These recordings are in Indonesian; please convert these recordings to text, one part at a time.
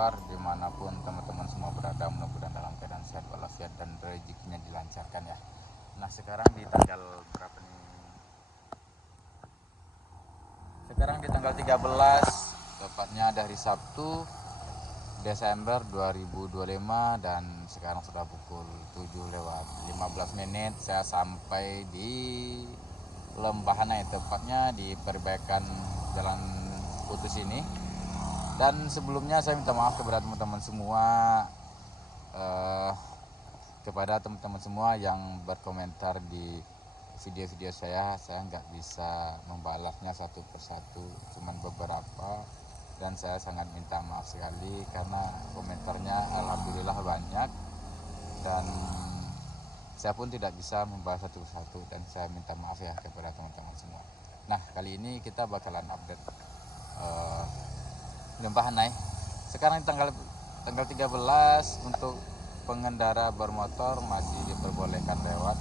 kabar dimanapun teman-teman semua berada, mudah-mudahan dalam keadaan sehat walafiat dan rezekinya dilancarkan ya. Nah sekarang di tanggal berapa nih? Sekarang di tanggal 13, tepatnya dari Sabtu Desember 2025, dan sekarang sudah pukul 7:15. Saya sampai di Lembahanai, tepatnya di perbaikan jalan putus ini. Dan sebelumnya saya minta maaf kepada teman-teman semua, kepada teman-teman semua yang berkomentar di video-video saya nggak bisa membalasnya satu persatu, cuman beberapa, dan saya sangat minta maaf sekali karena komentarnya alhamdulillah banyak dan saya pun tidak bisa membahas satu persatu, dan saya minta maaf ya kepada teman-teman semua. Nah kali ini kita bakalan update Lembahanai. Sekarang tanggal 13 untuk pengendara bermotor masih diperbolehkan lewat.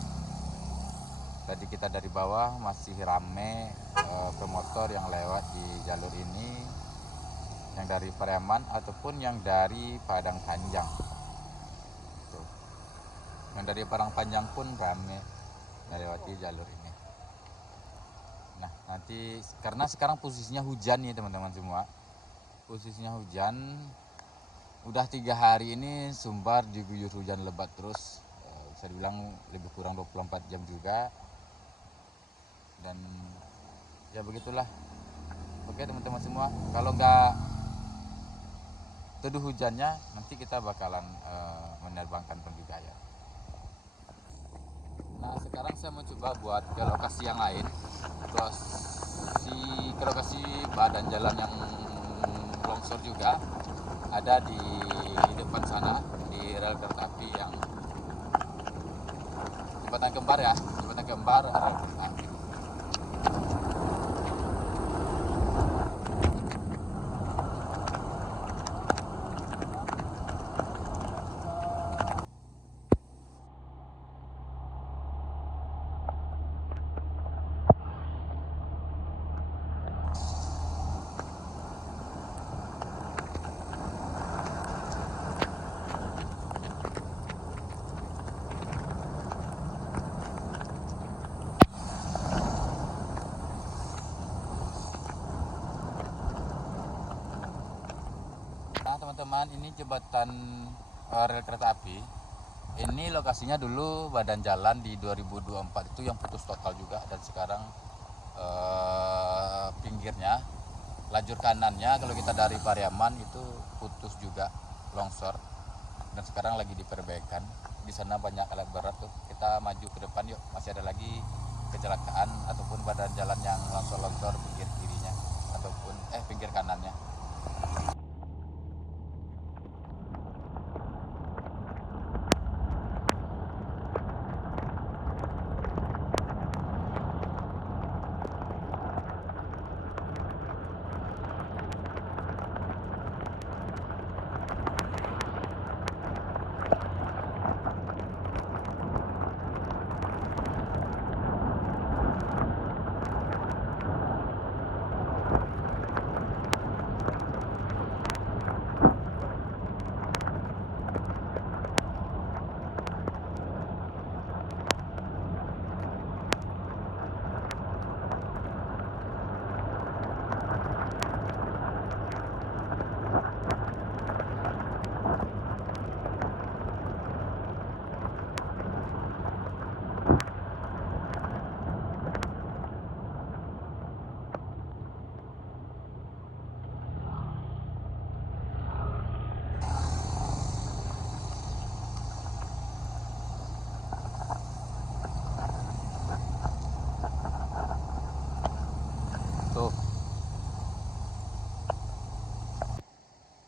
Tadi kita dari bawah masih rame pemotor yang lewat di jalur ini, yang dari Pariaman ataupun yang dari Padang Panjang. Tuh. Yang dari Padang Panjang pun rame melewati jalur ini. Nah nanti karena sekarang posisinya hujan nih teman-teman semua, posisinya hujan. Udah 3 hari ini Sumbar diguyur hujan lebat terus, bisa dibilang lebih kurang 24 jam juga. Dan ya begitulah. Oke teman-teman semua, kalau nggak teduh hujannya nanti kita bakalan menerbangkan penggigaya. Nah sekarang saya mau coba buat ke lokasi yang lain, ke lokasi badan jalan yang longsor juga ada di depan sana, di rel kereta api yang jembatan kembar ya, jembatan kembar rel kereta api. Nah teman-teman, ini jembatan rel kereta api. Ini lokasinya dulu badan jalan di 2024 itu yang putus total juga, dan sekarang pinggirnya, lajur kanannya kalau kita dari Pariaman itu putus juga, longsor, dan sekarang lagi diperbaikan. Di sana banyak alat berat tuh. Kita maju ke depan yuk, masih ada lagi kecelakaan ataupun badan jalan yang longsor-longsor pinggir kirinya ataupun pinggir kanannya. Tuh.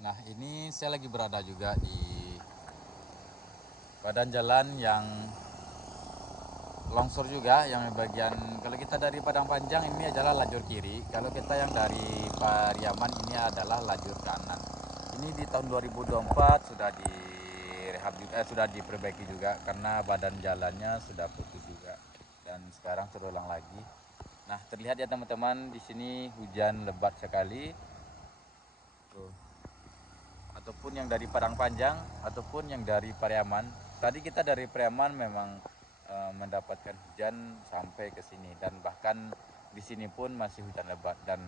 Nah ini saya lagi berada juga di badan jalan yang longsor juga, yang bagian kalau kita dari Padang Panjang ini adalah lajur kiri, kalau kita yang dari Pariaman ini adalah lajur kanan. Ini di tahun 2024 sudah direhab juga, sudah diperbaiki juga karena badan jalannya sudah putus juga, dan sekarang terulang lagi. Nah terlihat ya teman-teman, di sini hujan lebat sekali. Tuh. ataupun yang dari Padang Panjang ataupun yang dari Pariaman. Tadi kita dari Pariaman memang mendapatkan hujan sampai ke sini, dan bahkan di sini pun masih hujan lebat. Dan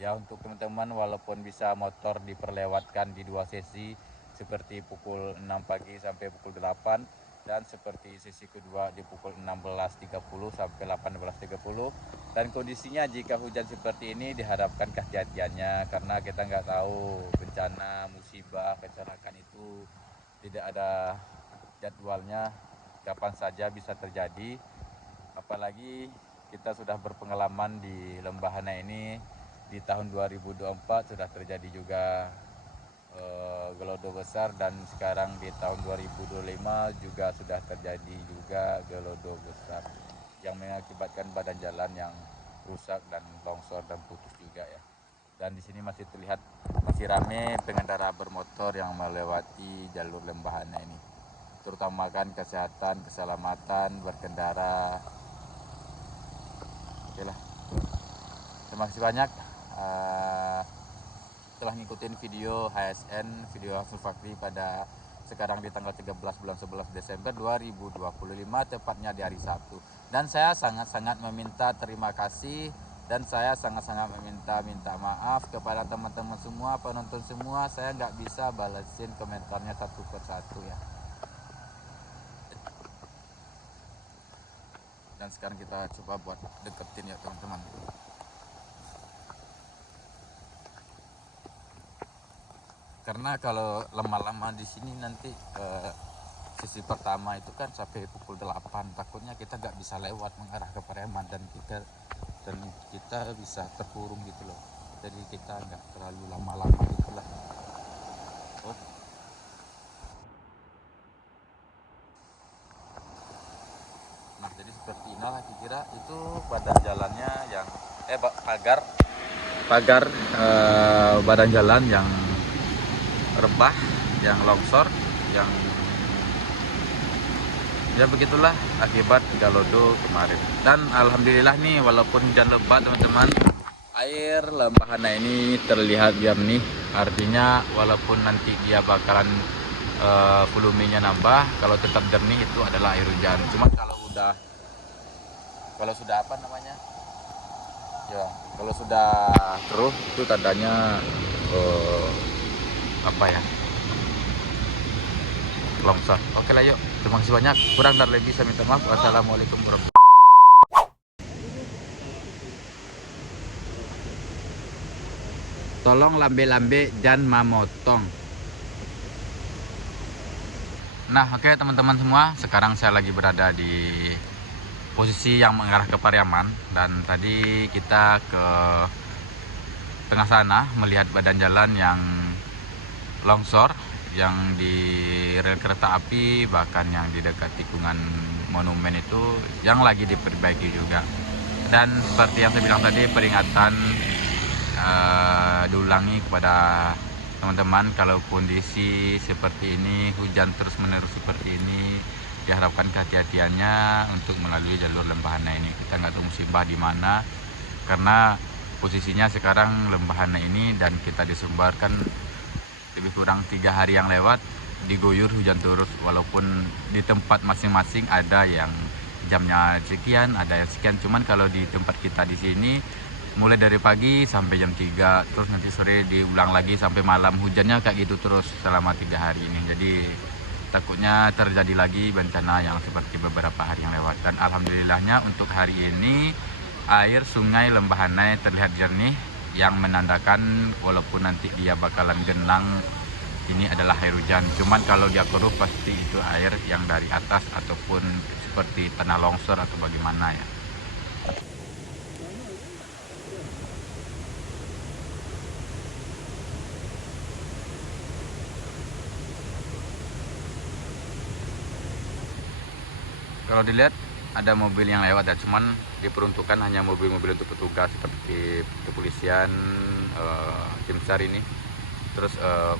ya untuk teman-teman, walaupun bisa motor diperlewatkan di 2 sesi seperti pukul 6 pagi sampai pukul 8, dan seperti sesi kedua di pukul 16.30 sampai 18.30. Dan kondisinya jika hujan seperti ini diharapkan kehati-hatiannya, karena kita nggak tahu bencana, musibah, kecelakaan itu tidak ada jadwalnya, kapan saja bisa terjadi. Apalagi kita sudah berpengalaman di Lembahana ini, di tahun 2024 sudah terjadi juga gelodo besar, dan sekarang di tahun 2025 juga sudah terjadi juga gelodo besar yang mengakibatkan badan jalan yang rusak dan longsor dan putus juga ya. Dan di sini masih terlihat masih ramai pengendara bermotor yang melewati jalur Lembahana ini, terutama kan kesehatan, keselamatan berkendara. Oke lah, terima kasih banyak telah ngikutin video HSN, video Hafsul Fakri pada sekarang di tanggal 13 bulan 11 Desember 2025, tepatnya di hari Sabtu. Dan saya sangat-sangat meminta terima kasih, dan saya sangat-sangat minta maaf kepada teman-teman semua, penonton semua. Saya nggak bisa balesin komentarnya satu persatu ya. Dan sekarang kita coba buat deketin ya teman-teman. Karena kalau lama-lama di sini nanti sesi pertama itu kan sampai pukul 8, takutnya kita nggak bisa lewat mengarah ke Pariaman, dan kita bisa terkurung gitu loh. Jadi kita nggak terlalu lama-lama gitulah. Oh. Nah, jadi seperti inilah kira itu badan jalannya yang pagar badan jalan yang rebah, yang longsor, yang ya begitulah akibat galodo kemarin. Dan alhamdulillah nih, walaupun hujan lebat teman-teman, air Lembahana ini terlihat jernih. Artinya walaupun nanti dia bakalan volumenya nambah, kalau tetap jernih itu adalah air hujan. Cuma kalau sudah apa namanya ya, kalau sudah keruh itu tandanya apa ya, longsor. Oke lah, yuk, terima kasih banyak. Kurang dan lebih saya minta maaf. Wassalamualaikum warahmatullahi wabarakatuh. Tolong lambe-lambe dan mamotong. Nah, oke teman-teman semua, sekarang saya lagi berada di posisi yang mengarah ke Pariaman, dan tadi kita ke tengah sana melihat badan jalan yang longsor, yang di rel kereta api, bahkan yang di dekat tikungan monumen itu yang lagi diperbaiki juga. Dan seperti yang saya bilang tadi, peringatan diulangi kepada teman-teman, kalau kondisi seperti ini, hujan terus menerus seperti ini, diharapkan kehati-hatiannya untuk melalui jalur Lembahana ini. Kita nggak tahu musibah di mana, karena posisinya sekarang Lembahana ini dan kita di Sumbar kan lebih kurang 3 hari yang lewat diguyur hujan terus, walaupun di tempat masing-masing ada yang jamnya sekian, ada yang sekian. Cuman kalau di tempat kita di sini mulai dari pagi sampai jam 3, terus nanti sore diulang lagi sampai malam, hujannya kayak gitu terus selama 3 hari ini. Jadi takutnya terjadi lagi bencana yang seperti beberapa hari yang lewat. Dan alhamdulillahnya untuk hari ini air sungai Lembahana terlihat jernih, yang menandakan walaupun nanti dia bakalan genang, ini adalah air hujan. Cuman kalau dia keruh pasti itu air yang dari atas ataupun seperti tanah longsor atau bagaimana ya. Kalau dilihat ada mobil yang lewat ya, cuman diperuntukkan hanya mobil-mobil untuk petugas seperti kepolisian, tim SAR ini, terus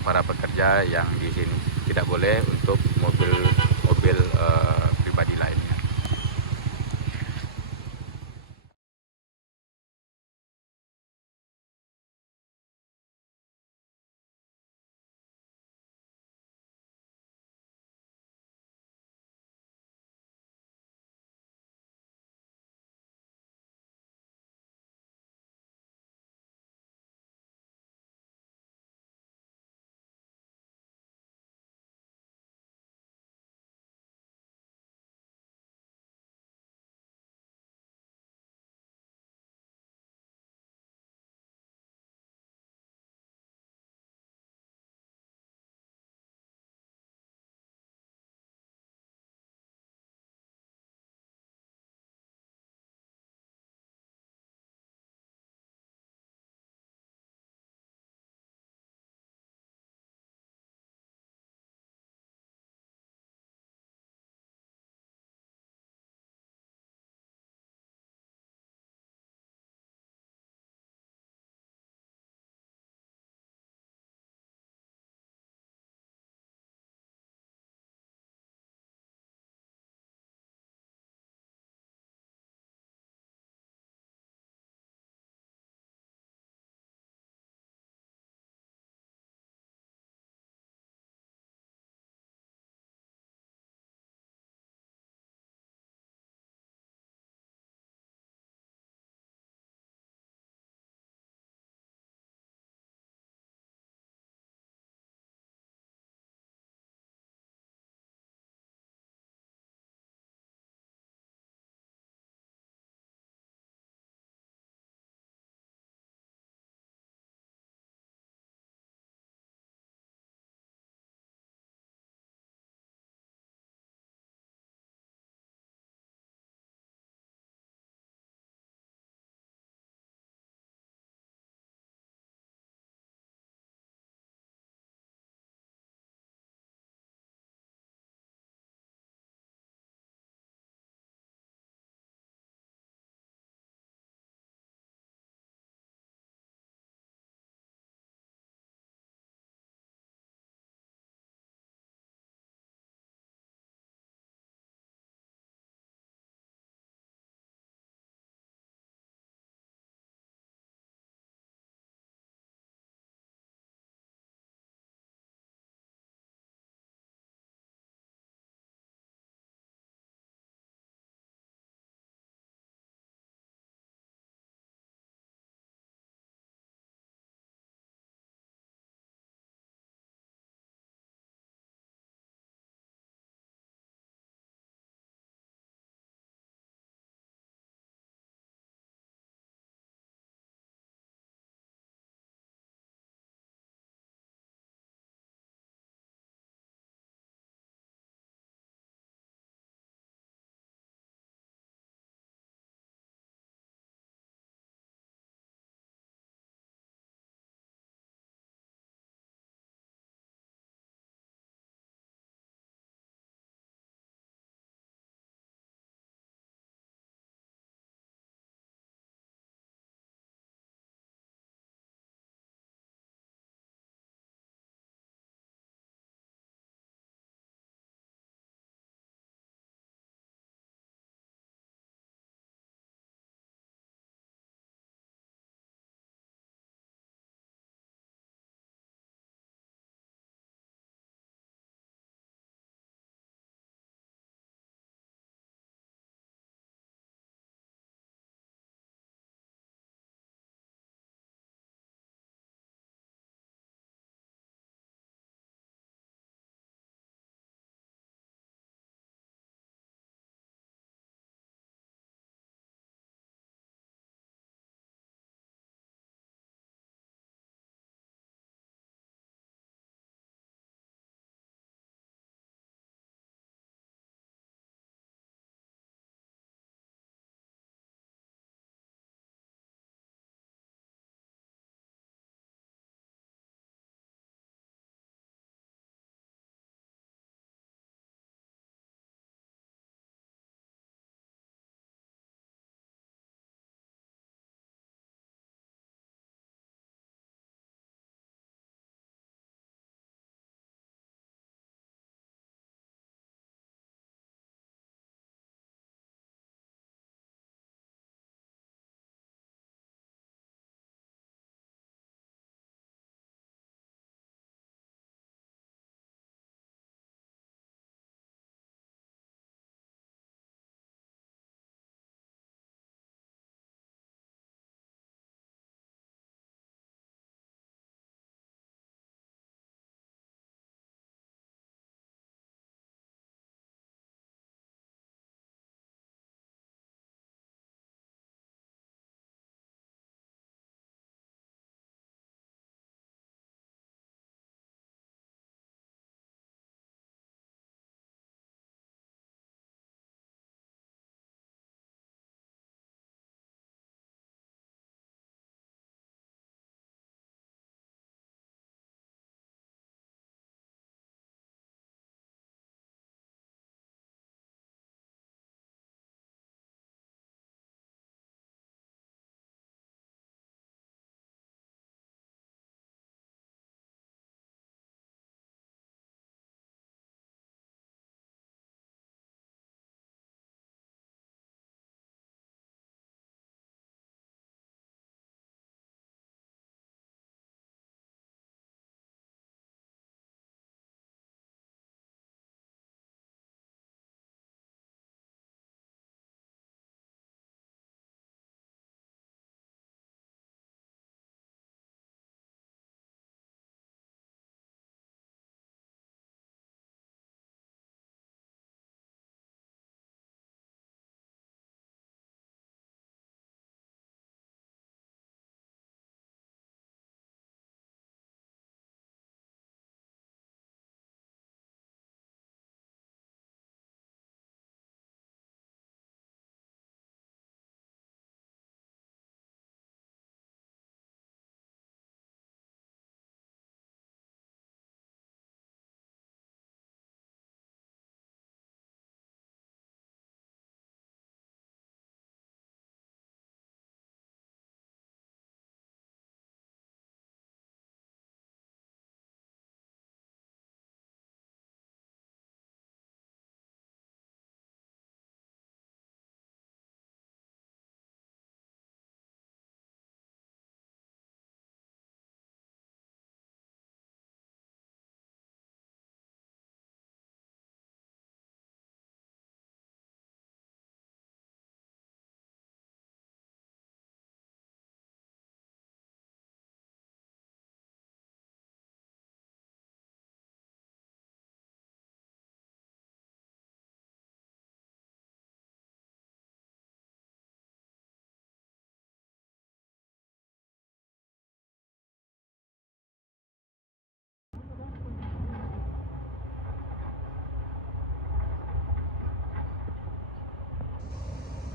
para pekerja yang di sini. Tidak boleh untuk mobil pribadi lainnya.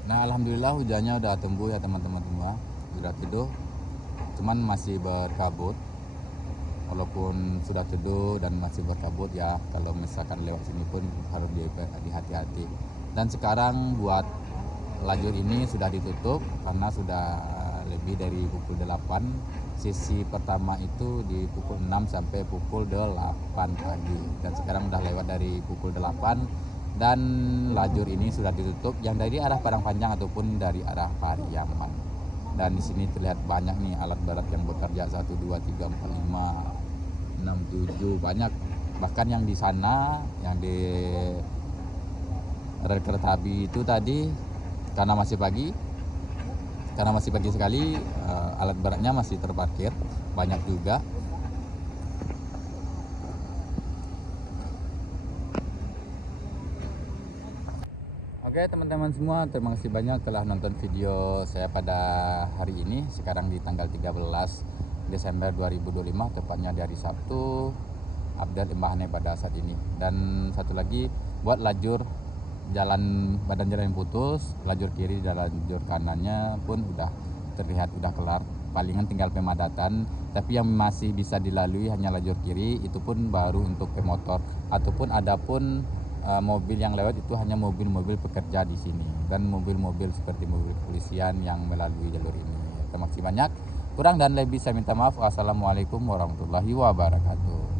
Nah, alhamdulillah hujannya udah tumbuh ya teman-teman semua, sudah teduh, cuman masih berkabut. Walaupun sudah teduh dan masih berkabut ya, kalau misalkan lewat sini pun harus dihati-hati. Dan sekarang buat lajur ini sudah ditutup karena sudah lebih dari pukul 8. Sesi pertama itu di pukul 6 sampai pukul 8 pagi. Dan sekarang udah lewat dari pukul 8 dan lajur ini sudah ditutup yang dari arah Padang Panjang ataupun dari arah Pariaman. Dan di sini terlihat banyak nih alat berat yang bekerja, 1 2 3 4 5 6 7 banyak. Bahkan yang di sana yang di rel kereta api itu tadi karena masih pagi sekali, alat beratnya masih terparkir banyak juga. Oke teman-teman semua, terima kasih banyak telah nonton video saya pada hari ini. Sekarang di tanggal 13 Desember 2025, tepatnya di hari Sabtu, update limbahnya pada saat ini. Dan satu lagi, buat lajur badan jalan yang putus, lajur kiri dan lajur kanannya pun udah terlihat udah kelar. Palingan tinggal pemadatan, tapi yang masih bisa dilalui hanya lajur kiri, itu pun baru untuk pemotor ataupun adapun mobil yang lewat itu hanya mobil-mobil pekerja di sini dan mobil-mobil seperti mobil kepolisian yang melalui jalur ini. Terima kasih banyak. Kurang dan lebih saya minta maaf. Wassalamualaikum warahmatullahi wabarakatuh.